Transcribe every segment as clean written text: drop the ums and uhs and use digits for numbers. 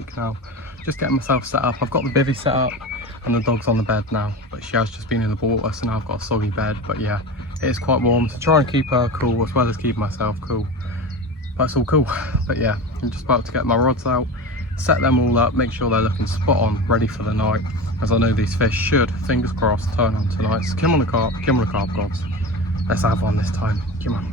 lake now. Just getting myself set up. I've got the bivvy set up and the dog's on the bed now, but she has just been in the water, so now I've got a soggy bed. But yeah, it is quite warm, so try and keep her cool as well as keep myself cool. But it's all cool. But yeah, I'm just about to get my rods out, set them all up, make sure they're looking spot on, ready for the night, as I know these fish should, fingers crossed, turn on tonight. So come on the carp gods. Let's have one this time. Come on.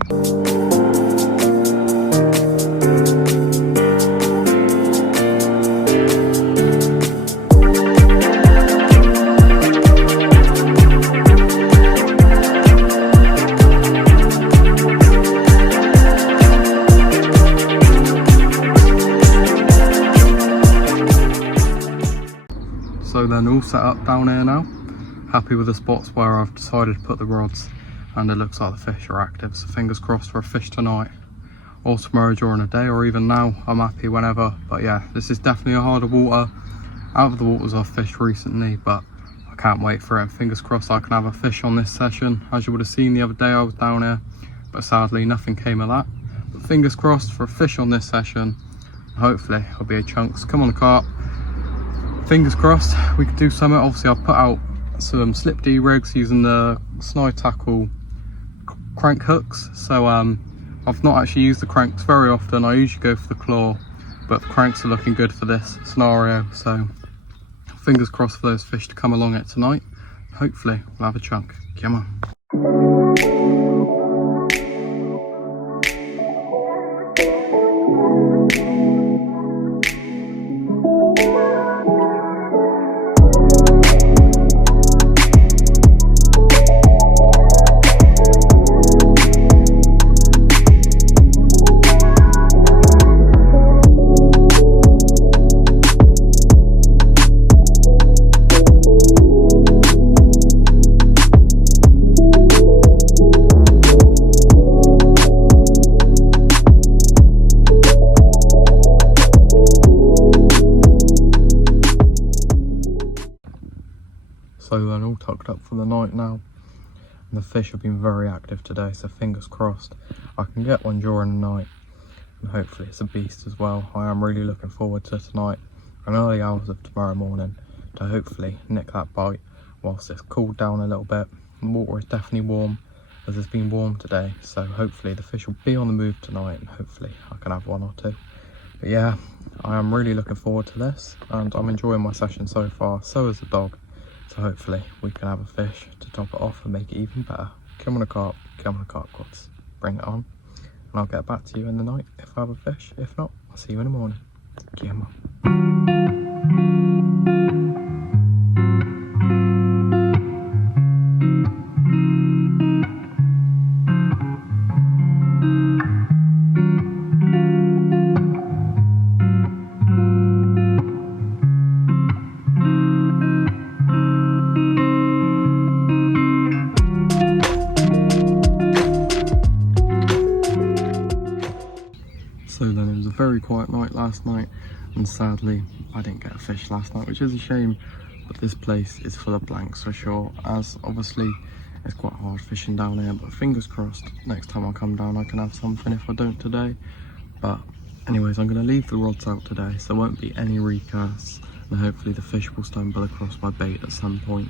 So then all set up down here now. Happy with the spots where I've decided to put the rods, and it looks like the fish are active, so fingers crossed for a fish tonight or tomorrow during the day, or even now. I'm happy whenever. But yeah, this is definitely a harder water out of the waters I've fished recently, but I can't wait for it. Fingers crossed I can have a fish on this session. As you would have seen the other day I was down here, but sadly nothing came of that. But fingers crossed for a fish on this session. Hopefully it'll be a chunks. Come on the carp. Fingers crossed we could do something. Obviously I've put out some slip D rigs using the Snide Tackle crank hooks, so I've not actually used the cranks very often. I usually go for the claw, but the cranks are looking good for this scenario, so fingers crossed for those fish to come along it tonight. Hopefully we'll have a chunk. Come on. So then all tucked up for the night now, and the fish have been very active today, so fingers crossed I can get one during the night, and hopefully it's a beast as well. I am really looking forward to tonight and early hours of tomorrow morning to hopefully nick that bite whilst it's cooled down a little bit. The water is definitely warm, as it's been warm today, so hopefully the fish will be on the move tonight, and hopefully I can have one or two. But yeah, I am really looking forward to this, and I'm enjoying my session so far, so is the dog. So hopefully we can have a fish to top it off and make it even better. Come on a carp gods, bring it on, and I'll get back to you in the night if I have a fish. If not, I'll see you in the morning. Come on. So then it was a very quiet night last night, and sadly I didn't get a fish last night, which is a shame, but this place is full of blanks for sure, as obviously it's quite hard fishing down here. But fingers crossed next time I come down I can have something if I don't today. But anyways, I'm going to leave the rods out today, so there won't be any recasts, and hopefully the fish will stumble across my bait at some point.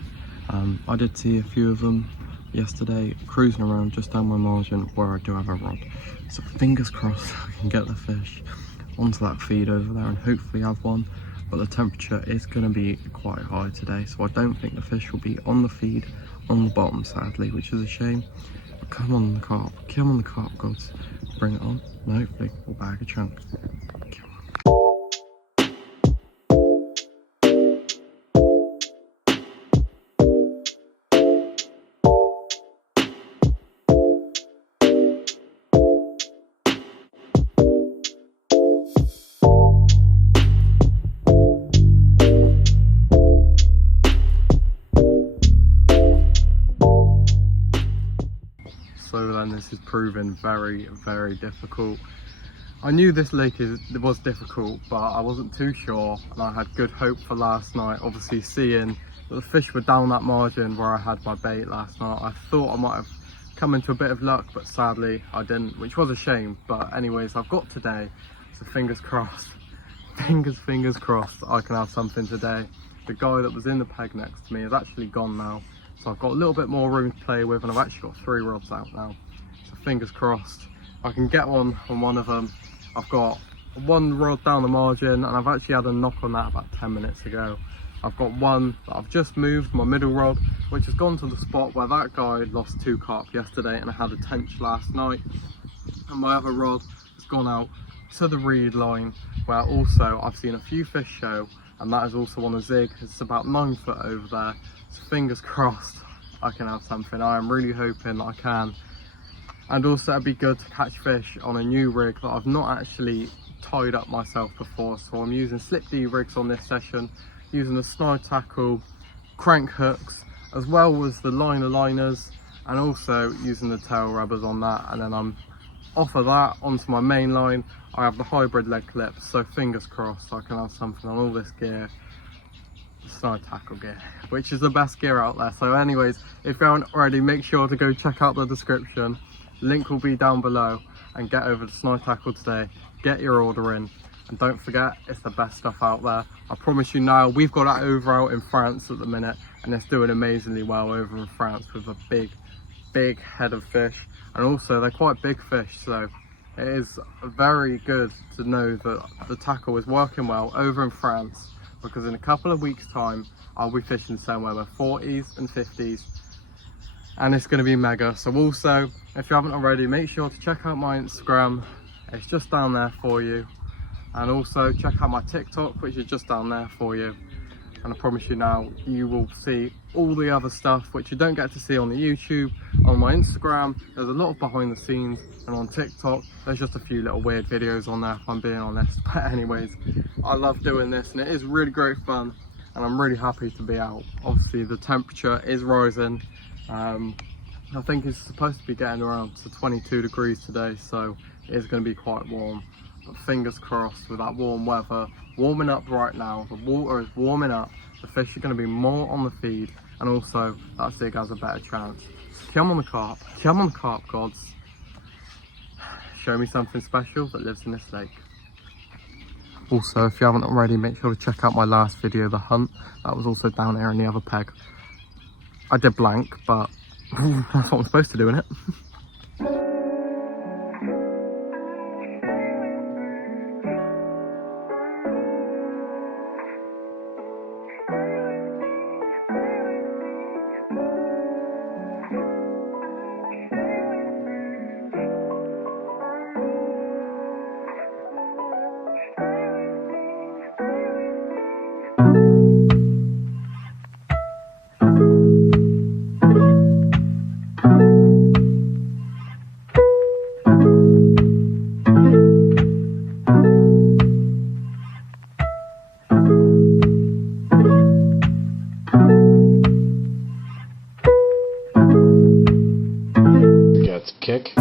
I did see a few of them yesterday cruising around just down my margin where I do have a rod, so fingers crossed I can get the fish onto that feed over there and hopefully have one. But the temperature is going to be quite high today, so I don't think the fish will be on the feed on the bottom, sadly, which is a shame. But come on the carp gods, bring it on, and hopefully we'll bag a chunk. So then this is proving very, very difficult. I knew this lake was difficult, but I wasn't too sure, and I had good hope for last night. Obviously seeing that the fish were down that margin where I had my bait last night, I thought I might have come into a bit of luck, but sadly I didn't, which was a shame. But anyways, I've got today, so fingers crossed fingers crossed I can have something today. The guy that was in the peg next to me is actually gone now, so I've got a little bit more room to play with, and I've actually got 3 rods out now. So fingers crossed I can get one on one of them. I've got 1 rod down the margin, and I've actually had a knock on that about 10 minutes ago. I've got one that I've just moved, my middle rod, which has gone to the spot where that guy lost 2 carp yesterday and I had a tench last night. And my other rod has gone out to the reed line, where also I've seen a few fish show, and that is also on a zig. It's about 9 foot over there, so fingers crossed I can have something. I am really hoping that I can. And also it'd be good to catch fish on a new rig that I've not actually tied up myself before. So I'm using slip D rigs on this session, using the Snide Tackle crank hooks, as well as the liner liners, and also using the tail rubbers on that. And then I'm off of that onto my main line. I have the hybrid leg clips, so fingers crossed I can have something on all this gear. Snide Tackle gear, which is the best gear out there. So anyways, if you haven't already, make sure to go check out the description. Link will be down below, and get over to Snide Tackle today. Get your order in, and don't forget, it's the best stuff out there. I promise you now, we've got that over out in France at the minute, and it's doing amazingly well over in France with a big head of fish. And also they're quite big fish, so it is very good to know that the tackle is working well over in France, because in a couple of weeks time I'll be fishing somewhere with 40s and 50s, and it's going to be mega. So also, if you haven't already, make sure to check out my Instagram, it's just down there for you, and also check out my TikTok, which is just down there for you. And I promise you now, you will see all the other stuff which you don't get to see on the YouTube. On my Instagram there's a lot of behind the scenes, and on TikTok there's just a few little weird videos on there, if I'm being honest. But anyways, I love doing this, and it is really great fun, and I'm really happy to be out. Obviously the temperature is rising. I think it's supposed to be getting around to 22 degrees today, so it is going to be quite warm. But fingers crossed, with that warm weather warming up right now, the water is warming up, the fish are going to be more on the feed, and also that zig has a better chance. Come on the carp gods, show me something special that lives in this lake. Also, if you haven't already, make sure to check out my last video, the hunt. That was also down there in the other peg. I did blank, but that's what I'm supposed to do, innit? Kick.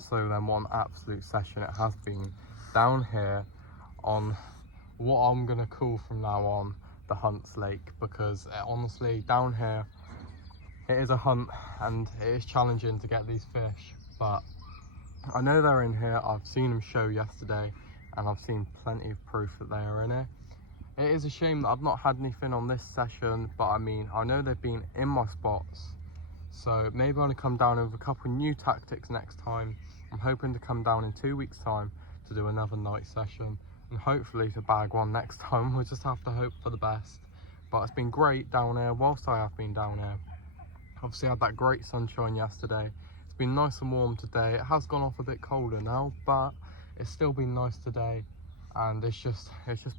So then, one absolute session it has been down here on what I'm gonna call from now on the Hunts Lake, because honestly down here it is a hunt and it is challenging to get these fish, but I know they're in here. I've seen them show yesterday, and I've seen plenty of proof that they are in here. It is a shame that I've not had anything on this session, but I mean, I know they've been in my spots, so maybe I'm gonna come down with a couple of new tactics next time. I'm hoping to come down in 2 weeks time to do another night session, and hopefully to bag one next time. We'll just have to hope for the best. But it's been great down here whilst I have been down here. Obviously I had that great sunshine yesterday. It's been nice and warm today. It has gone off a bit colder now, but it's still been nice today. And it's just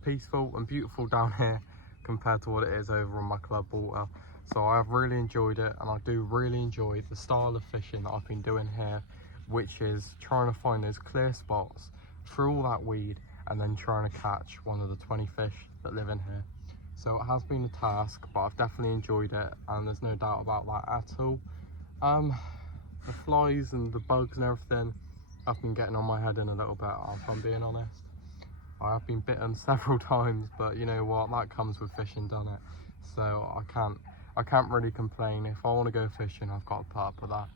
peaceful and beautiful down here compared to what it is over on my club water. So I have really enjoyed it, and I do really enjoy the style of fishing that I've been doing here, which is trying to find those clear spots through all that weed and then trying to catch one of the 20 fish that live in here. So it has been a task, but I've definitely enjoyed it, and there's no doubt about that at all. The flies and the bugs and everything have been getting on my head in a little bit, if I'm being honest. I have been bitten several times, but you know what, that comes with fishing, doesn't it? So I can't really complain. If I want to go fishing, I've got to put up with that.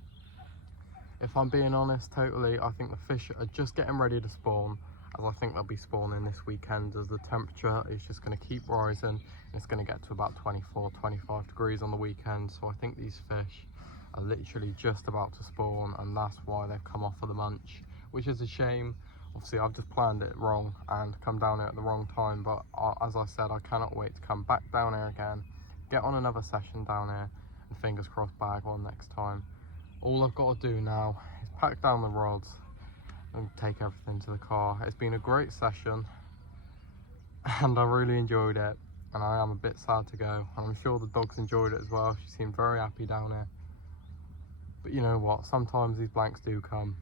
If I'm being honest, totally, I think the fish are just getting ready to spawn, as I think they'll be spawning this weekend as the temperature is just going to keep rising. It's going to get to about 24, 25 degrees on the weekend, so I think these fish are literally just about to spawn, and that's why they've come off of the munch, which is a shame. Obviously, I've just planned it wrong and come down here at the wrong time, but as I said, I cannot wait to come back down here again, get on another session down here, and fingers crossed bag one next time. All I've got to do now is pack down the rods and take everything to the car. It's been a great session and I really enjoyed it, and I am a bit sad to go, and I'm sure the dogs enjoyed it as well. She seemed very happy down here. But you know what, sometimes these blanks do come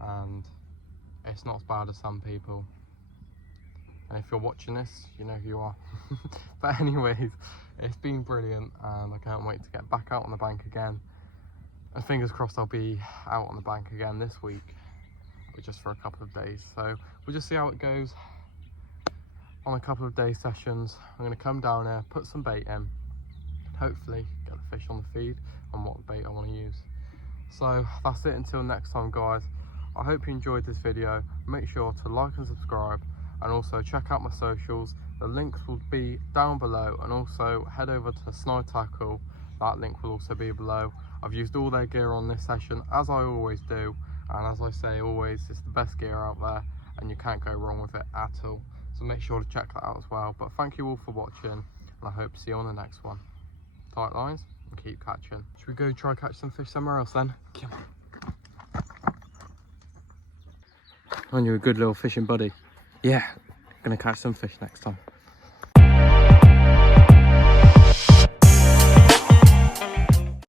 and it's not as bad as some people, and if you're watching this, you know who you are. But anyways, it's been brilliant and I can't wait to get back out on the bank again, and fingers crossed I'll be out on the bank again this week, but just for a couple of days. So we'll just see how it goes on a couple of day sessions. I'm going to come down here, put some bait in, hopefully get the fish on the feed on what bait I want to use. So that's it until next time, guys. I hope you enjoyed this video. Make sure to like and subscribe, and also check out my socials. The links will be down below, and also head over to Snide Tackle. That link will also be below. I've used all their gear on this session, as I always do, and as I say always, it's the best gear out there and you can't go wrong with it at all. So make sure to check that out as well. But thank you all for watching, and I hope to see you on the next one. Tight lines and keep catching. Should we go try catch some fish somewhere else then? Come on. Aren't you a good little fishing buddy? Yeah, gonna catch some fish next time.